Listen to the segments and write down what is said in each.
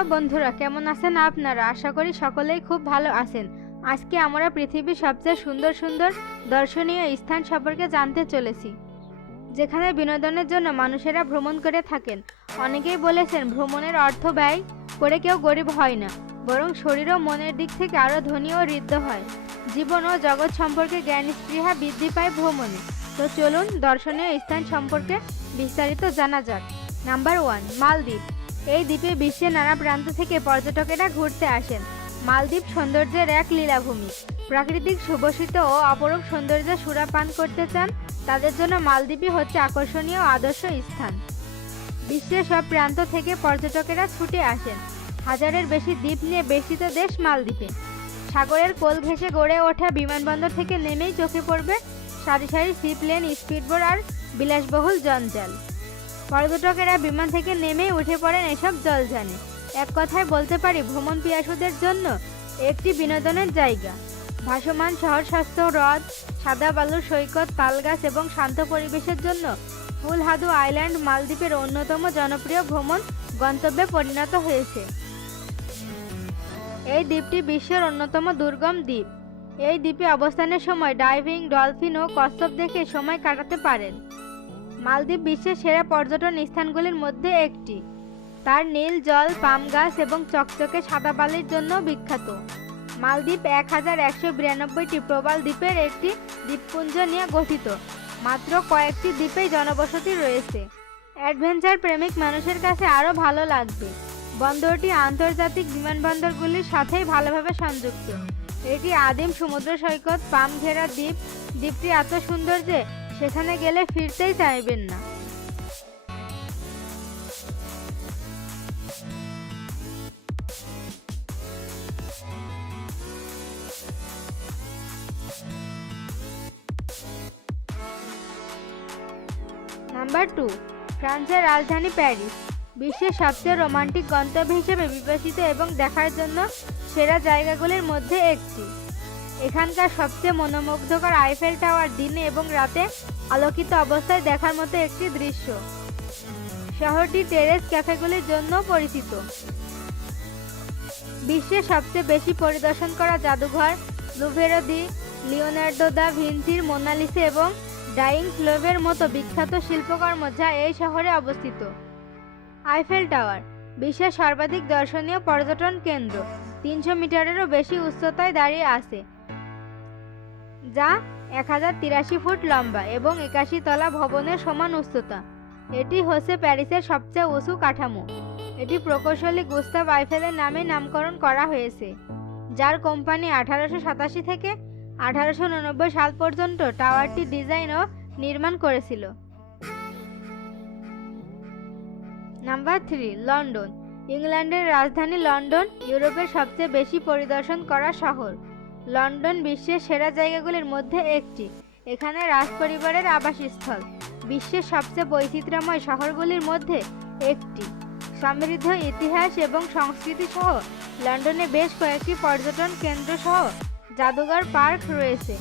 Hello বন্ধুরা, কেমন আছেন আপনারা? আশা করি সকলেই খুব ভালো আছেন। আজকে আমরা পৃথিবীর সবচেয়ে সুন্দর সুন্দর দর্শনীয় স্থান সম্পর্কে জানতে চলেছি, যেখানে বিনোদনের জন্য মানুষেরা ভ্রমণ করে থাকেন। অনেকেই বলেছেন ভ্রমণের অর্থ ব্যয় করে কেউ গরিব হয় না, বরং শরীর ও মনের দিক থেকে আরও ধনী ও ঋদ্ধ হয়। জীবন ও জগৎ সম্পর্কে জ্ঞান স্পৃহা বৃদ্ধি পায় ভ্রমণে। তো চলুন দর্শনীয় স্থান সম্পর্কে বিস্তারিত জানা যাক। নাম্বার ওয়ান, মালদ্বীপ। এই দ্বীপে বিশ্বের নানা প্রান্ত থেকে পর্যটকেরা ঘুরতে আসেন। মালদ্বীপ সৌন্দর্যের এক লীলাভূমি। প্রাকৃতিক সুবসিত ও অপরূপ সৌন্দর্যের সুরা পান করতে চান, তাদের জন্য মালদ্বীপই হচ্ছে আকর্ষণীয় আদর্শ স্থান। বিশ্বের সব প্রান্ত থেকে পর্যটকেরা ছুটে আসেন। হাজারের বেশি দ্বীপ নিয়ে বেষ্টিত দেশ মালদ্বীপে। সাগরের কোল ঘেঁষে গড়ে ওঠা বিমানবন্দর থেকে নেমেই চোখে পড়বে সারি সারি সিপ্লেন, স্পিডবোট আর বিলাসবহুল জঞ্জাল। পর্যটকেরা বিমান থেকে নেমেই উঠে পড়েন এসব জলযানে। এক কথায় বলতে পারি, ভ্রমণ পিয়াসুদের জন্য একটি বিনোদনের জায়গা। ভাসমান শহর স্বাস্থ্য হ্রদ, সাদা বালুর সৈকত, তালগাছ এবং শান্ত পরিবেশের জন্য ফুলহাদু আইল্যান্ড মালদ্বীপের অন্যতম জনপ্রিয় ভ্রমণ গন্তব্যে পরিণত হয়েছে। এই দ্বীপটি বিশ্বের অন্যতম দুর্গম দ্বীপ। এই দ্বীপে অবস্থানের সময় ডাইভিং, ডলফিন ও কচ্ছপ দেখে সময় কাটাতে পারেন। মালদ্বীপ বিশ্বের সেরা পর্যটন স্থানগুলির মধ্যে একটি। তার নীল জল, পাম গাছ এবং চকচকে সাদা বালির জন্য বিখ্যাত। মালদ্বীপ এক হাজার একশো বিরানব্বইটি প্রবাল দ্বীপের একটি দ্বীপপুঞ্জ নিয়ে গঠিত। মাত্র কয়েকটি দ্বীপেই জনবসতি রয়েছে। অ্যাডভেঞ্চার প্রেমিক মানুষের কাছে আরও ভালো লাগবে। বন্দরটি আন্তর্জাতিক বিমানবন্দরগুলির সাথেই ভালোভাবে সংযুক্ত। এটি আদিম সমুদ্র সৈকত, পাম ঘেরা দ্বীপ। দ্বীপটি এত সুন্দর যে সেখানে গেলে ফিরতেই চাইবেন না। নাম্বার টু, ফ্রান্সের রাজধানী প্যারিস, বিশ্বের সবচেয়ে রোমান্টিক গন্তব্য হিসেবে বিবেচিত এবং দেখার জন্য সেরা জায়গাগুলির মধ্যে একটি। এখানকার সবচেয়ে মনোমুগ্ধকর আইফেল টাওয়ার দিনে এবং রাতে আলোকিত অবস্থায় দেখার মতো একটি দৃশ্য। শহরটি টেরেস ক্যাফেগুলির জন্য পরিচিত। বিশ্বের সবচেয়ে বেশি পরিদর্শন করা জাদুঘর লুভেরো দি লিওনার্ডো দা ভিঞ্চির মোনালিসা এবং ডাইং ক্লোভের মতো বিখ্যাত শিল্পকর্ম যা এই শহরে অবস্থিত। আইফেল টাওয়ার, বিশ্বের সর্বাধিক দর্শনীয় পর্যটন কেন্দ্র, তিনশো মিটারেরও বেশি উচ্চতায় দাঁড়িয়ে আছে। যা এক হাজার তিরাশি ফুট লম্বা এবং একাশি তলা ভবনের সমান উচ্চতা। এটি হচ্ছে প্যারিসের সবচেয়ে উঁচু কাঠামো। এটি প্রকৌশলী গুস্তাভ আইফেলের নামে নামকরণ করা হয়েছে, যার কোম্পানি আঠারোশো সাতাশি থেকে আঠারোশো উননব্বই সাল পর্যন্ত টাওয়ারটি ডিজাইন ও নির্মাণ করেছিল। Number three, London. ইংল্যান্ডের রাজধানী লন্ডন, ইউরোপের সবচেয়ে বেশি পরিদর্শন করা শহর। লন্ডন বিশ্বের সেরা জায়গাগুলির মধ্যে একটি। এখানে রাজপরিবারের আবাসস্থল। বিশ্বের সবচেয়ে বৈচিত্র্যময় শহরগুলির মধ্যে একটি। সমৃদ্ধ ইতিহাস এবং সংস্কৃতি সহ লন্ডনে বেশ কয়েকটি পর্যটন কেন্দ্র সহ জাদুঘর পার্ক রয়েছে।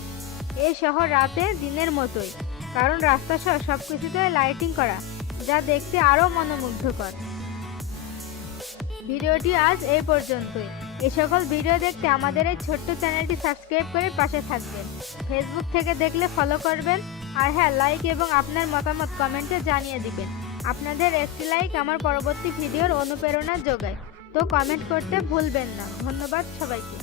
এই শহর রাতে দিনের মতোই, কারণ রাস্তা সহ সব কিছুতে লাইটিং করা, যা দেখতে আরও মনোমুগ্ধকর। ভিডিওটি আজ এই পর্যন্তই। এই সকল ভিডিও দেখতে আমাদের এই ছোট্ট চ্যানেলটি সাবস্ক্রাইব করে পাশে থাকবেন। ফেসবুক থেকে দেখলে ফলো করবেন আর হ্যাঁ লাইক এবং আপনার মতামত কমেন্টে জানিয়ে দিবেন। আপনাদের একটি লাইক আমার পরবর্তী ভিডিওর অনুপ্রেরণা যোগায়। তো কমেন্ট করতে ভুলবেন না। ধন্যবাদ সবাইকে।